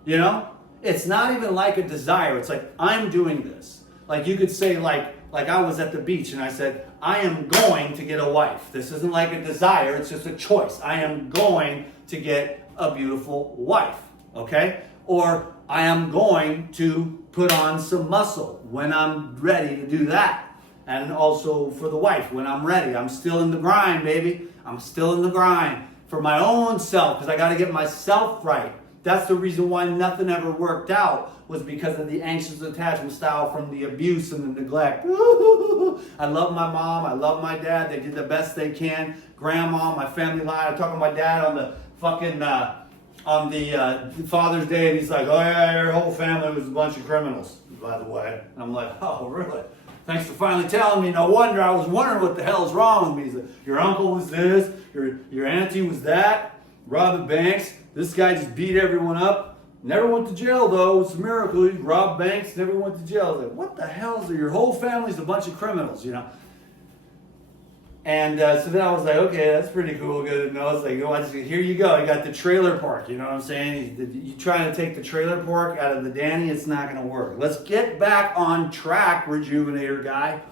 you know? It's not even like a desire. It's like, I'm doing this. Like you could say like I was at the beach and I said, I am going to get a wife. This isn't like a desire. It's just a choice. I am going to get a beautiful wife, okay? Or I am going to put on some muscle when I'm ready to do that. And also for the wife, when I'm ready. I'm still in the grind, baby. I'm still in the grind. For my own self, because I got to get myself right. That's the reason why nothing ever worked out, was because of the anxious attachment style from the abuse and the neglect. I love my mom. I love my dad. They did the best they can. Grandma, my family line. I'm talking to my dad on the fucking Father's Day, and he's like, oh yeah, your whole family was a bunch of criminals, by the way. And I'm like, oh really? Thanks for finally telling me. No wonder. I was wondering what the hell is wrong with me. He's like, your uncle was this, your auntie was that, robbing banks. This guy just beat everyone up. Never went to jail though. It's a miracle. He robbed banks, never went to jail. I was like, what the hell is it? Your whole family's a bunch of criminals, you know? And so then I was like, okay, that's pretty cool. Good to know. It's like, oh, here you go. You got the trailer park. You know what I'm saying? You trying to take the trailer park out of the Danny, it's not going to work. Let's get back on track, Rejuvenator guy.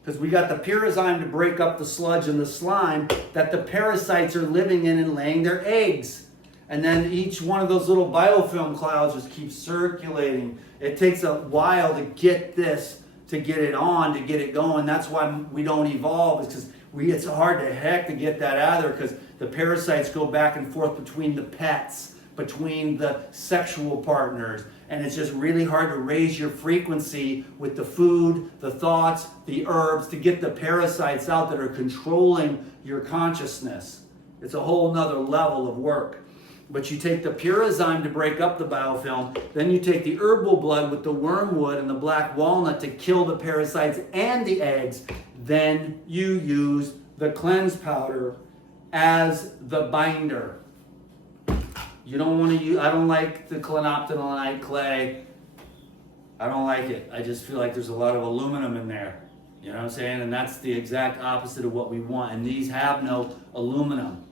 Because we got the pyrozyme to break up the sludge and the slime that the parasites are living in and laying their eggs. And then each one of those little biofilm clouds just keeps circulating. It takes a while to get this, to get it on, to get it going. That's why we don't evolve, is because it's hard to heck to get that out of there, because the parasites go back and forth between the pets, between the sexual partners, and it's just really hard to raise your frequency with the food, the thoughts, the herbs, to get the parasites out that are controlling your consciousness. It's a whole nother level of work. But you take the pyrozyme to break up the biofilm, then you take the herbal blood with the wormwood and the black walnut to kill the parasites and the eggs. Then you use the cleanse powder as the binder. You don't want to use, I don't like the clinoptenolite clay. I don't like it. I just feel like there's a lot of aluminum in there. You know what I'm saying? And that's the exact opposite of what we want. And these have no aluminum.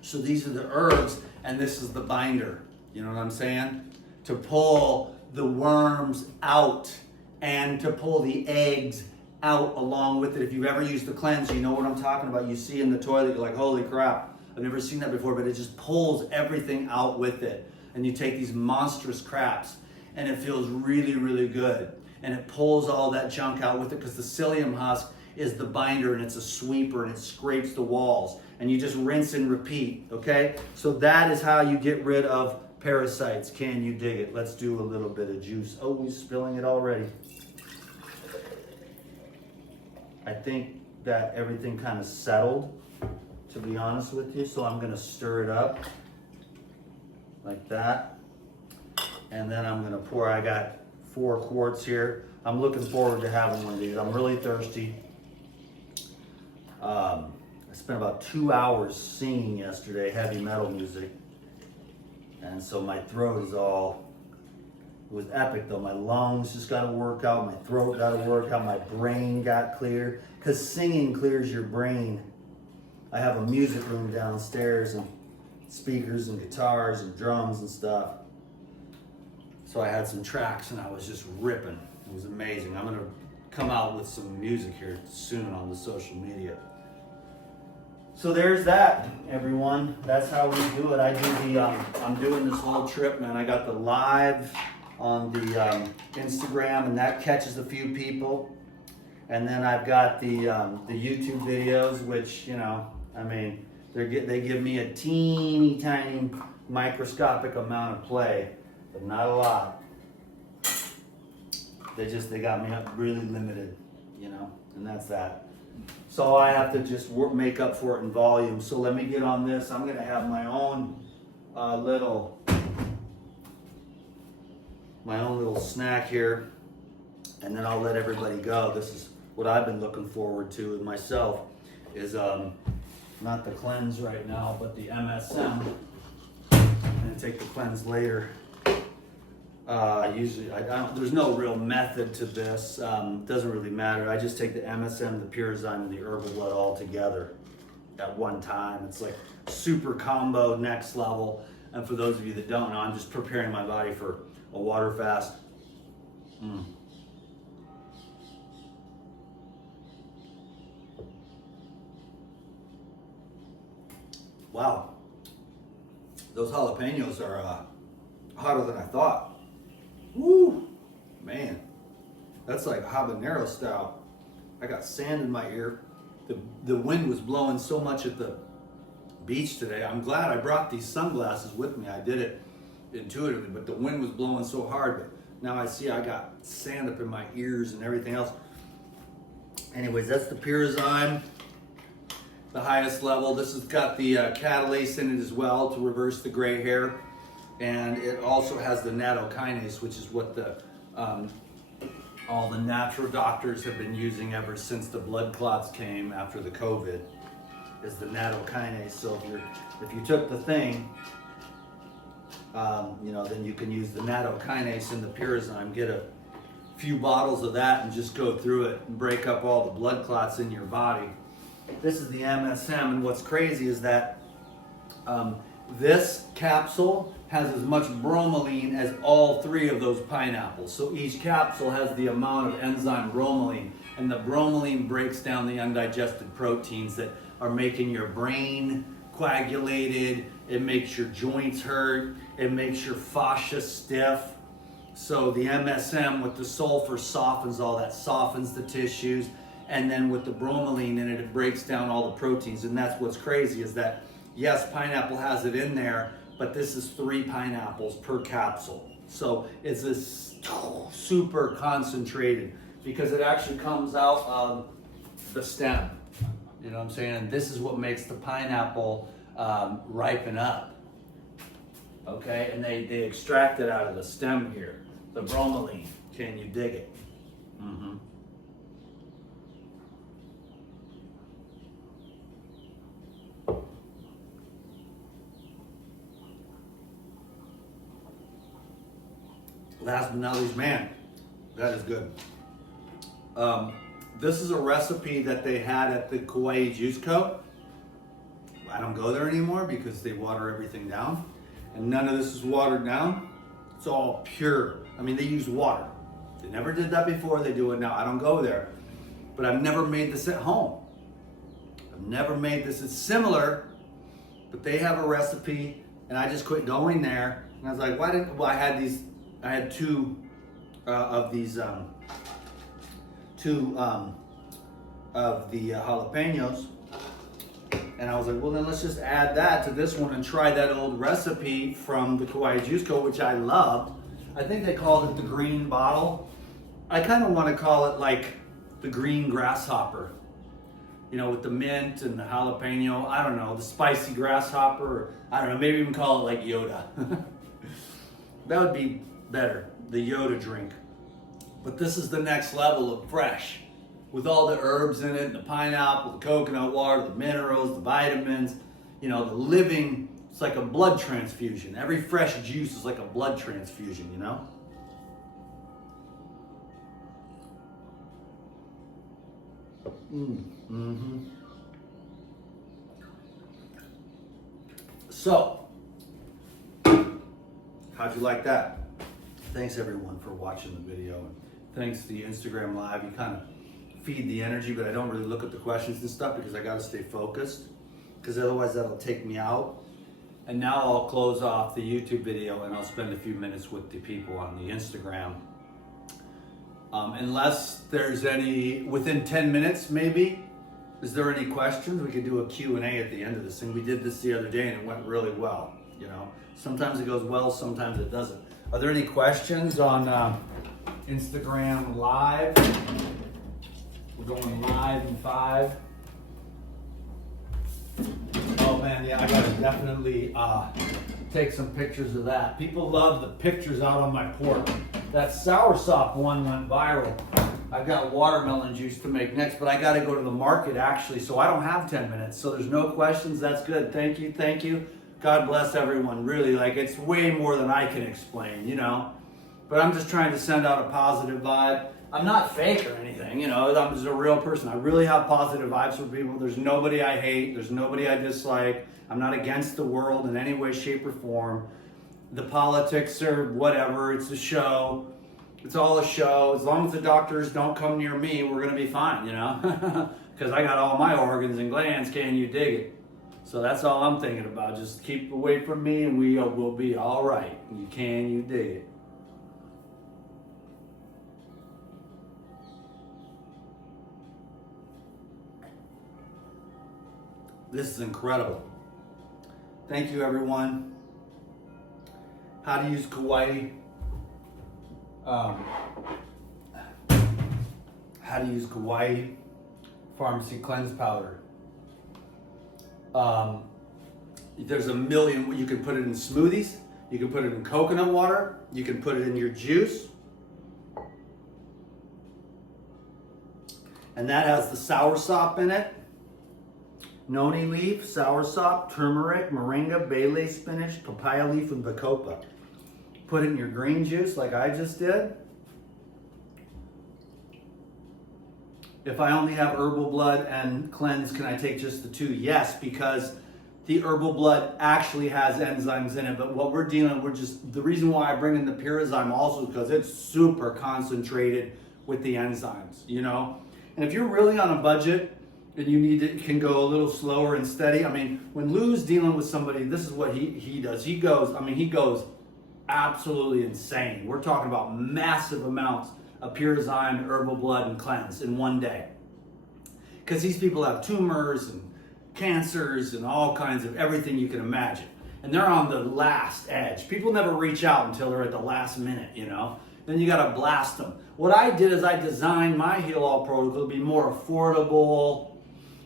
So these are the herbs, and this is the binder. You know what I'm saying? To pull the worms out and to pull the eggs out along with it. If you've ever used the cleanse, you know what I'm talking about. You see in the toilet, you're like, holy crap, I've never seen that before, but it just pulls everything out with it. And you take these monstrous craps. and it feels really, really good. And it pulls all that junk out with it because the psyllium husk is the binder and it's a sweeper and it scrapes the walls. And you just rinse and repeat, okay? So that is how you get rid of parasites. Can you dig it? Let's do a little bit of juice. Oh, he's spilling it already. I think that everything kind of settled, to be honest with you. So I'm gonna stir it up like that. And then I'm gonna pour, I got 4 quarts here. I'm looking forward to having one of these. I'm really thirsty. I spent about 2 hours singing yesterday, heavy metal music. And so my throat is all, it was epic though. My lungs just got to work out, my throat got to work out, my brain got clear. Because singing clears your brain. I have a music room downstairs and speakers and guitars and drums and stuff. So I had some tracks and I was just ripping. It was amazing. I'm gonna come out with some music here soon on the social media. So there's that, everyone. That's how we do it. I do the, I'm doing this whole trip, man. I got the live on the Instagram, and that catches a few people. And then I've got the YouTube videos, which, you know, I mean, they give me a teeny tiny microscopic amount of play, but not a lot. They got me up really limited, you know, and that's that. So I have to just make up for it in volume. So let me get on this. I'm gonna have my own little snack here, and then I'll let everybody go. This is what I've been looking forward to with myself, is not the cleanse right now, but the MSM. I'm gonna take the cleanse later. Usually, there's no real method to this. Doesn't really matter. I just take the MSM, the Pyrazyme, and the herbal blood all together at one time. It's like super combo, next level. And for those of you that don't know, I'm just preparing my body for a water fast. Wow, those jalapenos are hotter than I thought. Woo, man, that's like habanero style. I got sand in my ear. The wind was blowing so much at the beach today. I'm glad I brought these sunglasses with me. I did it intuitively, but the wind was blowing so hard. But now I see I got sand up in my ears and everything else. Anyways, that's the Pyrazyme, the highest level. This has got the catalase in it as well to reverse the gray hair. And it also has the nattokinase, which is what all the natural doctors have been using ever since the blood clots came after the COVID, is the nattokinase. So if you took the thing, you know, then you can use the nattokinase in the Pyrazyme. Get a few bottles of that and just go through it and break up all the blood clots in your body. This is the MSM, and what's crazy is that this capsule has as much bromelain as all 3 of those pineapples. So each capsule has the amount of enzyme bromelain, and the bromelain breaks down the undigested proteins that are making your brain coagulated. It makes your joints hurt. It makes your fascia stiff. So the MSM with the sulfur softens all that, softens the tissues. And then with the bromelain in it, it breaks down all the proteins. And that's what's crazy, is that, yes, pineapple has it in there, but this is 3 pineapples per capsule. So it's this super concentrated, because it actually comes out of the stem. You know what I'm saying? And this is what makes the pineapple ripen up. Okay, and they extract it out of the stem here, the bromelain. Can you dig it? Mm-hmm. Last but not least, man, that is good. This is a recipe that they had at the Kauai Juice Co. I don't go there anymore because they water everything down. And none of this is watered down. It's all pure. I mean, they use water. They never did that before. They do it now. I don't go there. But I've never made this at home. I've never made this. It's similar, but they have a recipe, and I just quit going there. And I was like, well, I had these I had two of these, of the jalapenos, and I was like, well, then let's just add that to this one and try that old recipe from the Kauai Juice Co., which I loved. I think they called it the green bottle. I kind of want to call it like the green grasshopper, you know, with the mint and the jalapeno. I don't know, the spicy grasshopper, or I don't know, maybe even call it like Yoda. That would be better, the Yoda drink. But this is the next level of fresh, with all the herbs in it, and the pineapple, the coconut water, the minerals, the vitamins, you know, the living. It's like a blood transfusion. Every fresh juice is like a blood transfusion, you know? So, how'd you like that? Thanks everyone for watching the video, and thanks to the Instagram Live. You kind of feed the energy, but I don't really look at the questions and stuff because I got to stay focused, because otherwise that'll take me out. And now I'll close off the YouTube video and I'll spend a few minutes with the people on the Instagram. Unless there's any, within 10 minutes maybe, is there any questions? We could do a Q&A at the end of this thing. We did this the other day and it went really well, you know. Sometimes it goes well, sometimes it doesn't. Are there any questions on Instagram Live? We're going live in 5. Oh man, yeah, I gotta definitely take some pictures of that. People love the pictures out on my porch. That soursop one went viral. I've got watermelon juice to make next, but I gotta go to the market actually, so I don't have 10 minutes. So there's no questions, that's good. Thank you, thank you. God bless everyone, really. Like, it's way more than I can explain, you know? But I'm just trying to send out a positive vibe. I'm not fake or anything, you know, I'm just a real person. I really have positive vibes for people. There's nobody I hate, there's nobody I dislike. I'm not against the world in any way, shape, or form. The politics or whatever, it's a show. It's all a show. As long as the doctors don't come near me, we're gonna be fine, you know? Because I got all my organs and glands, can you dig it? So that's all I'm thinking about. Just keep away from me and we will be all right. You dig it? This is incredible. Thank you, everyone. How to use Kauai. How to use Kauai Pharmacy Cleanse Powder. There's a million. You can put it in smoothies. You can put it in coconut water. You can put it in your juice. And that has the soursop in it. Noni leaf, soursop, turmeric, moringa, bay leaf spinach, papaya leaf, and bacopa. Put it in your green juice like I just did. If I only have herbal blood and cleanse, can I take just the 2? Yes, because the herbal blood actually has enzymes in it. But what we're dealing with, the reason why I bring in the Pyrazyme also is because it's super concentrated with the enzymes, you know? And if you're really on a budget, and you can go a little slower and steady. I mean, when Lou's dealing with somebody, this is what he does. He goes absolutely insane. We're talking about massive amounts of Pyrazyme, herbal blood, and cleanse in one day. Because these people have tumors and cancers and all kinds of everything you can imagine. And they're on the last edge. People never reach out until they're at the last minute, you know? Then you gotta blast them. What I did is I designed my Heal All protocol to be more affordable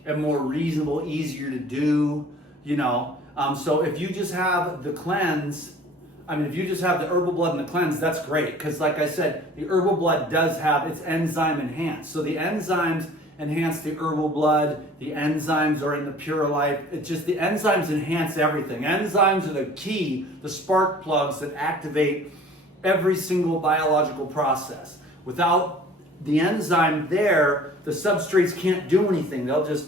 and more reasonable, easier to do, you know. So if you just have the cleanse, if you just have the herbal blood and the cleanse, that's great. Because like I said, the herbal blood does have, it's enzyme enhanced. So the enzymes enhance the herbal blood. The enzymes are in the Pure Life. It's just the enzymes enhance everything. Enzymes are the key, the spark plugs that activate every single biological process. Without the enzyme there, the substrates can't do anything. They'll just,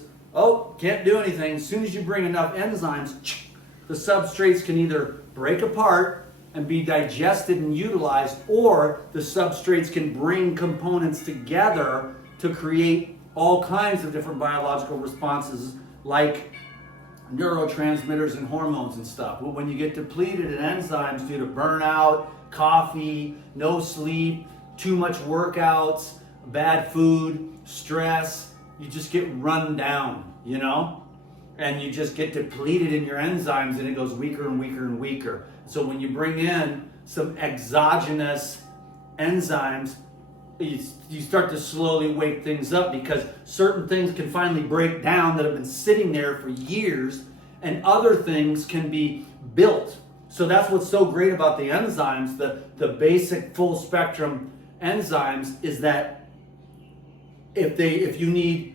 can't do anything. As soon as you bring enough enzymes, the substrates can either break apart and be digested and utilized, or the substrates can bring components together to create all kinds of different biological responses, like neurotransmitters and hormones and stuff. But when you get depleted in enzymes due to burnout, coffee, no sleep, too much workouts, bad food, stress, you just get run down, you know? And you just get depleted in your enzymes and it goes weaker and weaker and weaker. So when you bring in some exogenous enzymes, you start to slowly wake things up, because certain things can finally break down that have been sitting there for years, and other things can be built. So that's what's so great about the enzymes, the basic full spectrum enzymes, is that if you need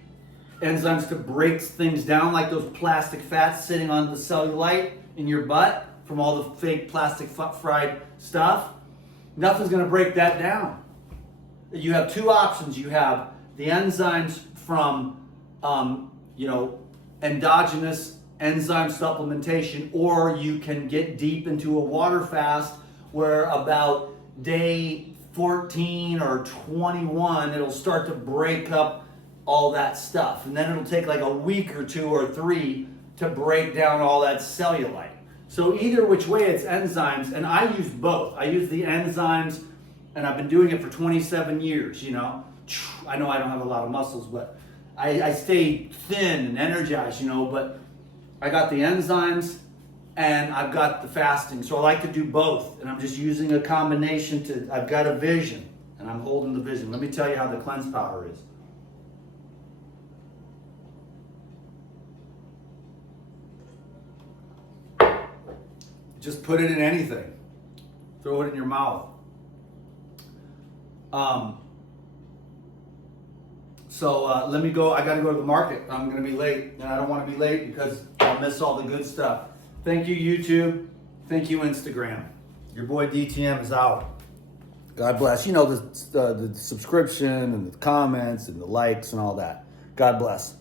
enzymes to break things down, like those plastic fats sitting on the cellulite in your butt from all the fake plastic fried stuff, nothing's going to break that down. You have two options. You have the enzymes from endogenous enzyme supplementation, or you can get deep into a water fast where about day 14 or 21 it'll start to break up all that stuff, and then it'll take like a week or 2 or 3 to break down all that cellulite. So either which way, it's enzymes, and I use both. I use the enzymes, and I've been doing it for 27 years, you know. I know I don't have a lot of muscles, but I stay thin and energized, you know, but I got the enzymes and I've got the fasting. So I like to do both, and I'm just using a combination I've got a vision, and I'm holding the vision. Let me tell you how the cleanse powder is. Just put it in anything. Throw it in your mouth. Let me go. I got to go to the market. I'm going to be late, and I don't want to be late because I'll miss all the good stuff. Thank you, YouTube. Thank you, Instagram. Your boy DTM is out. God bless. You know, the subscription and the comments and the likes and all that. God bless.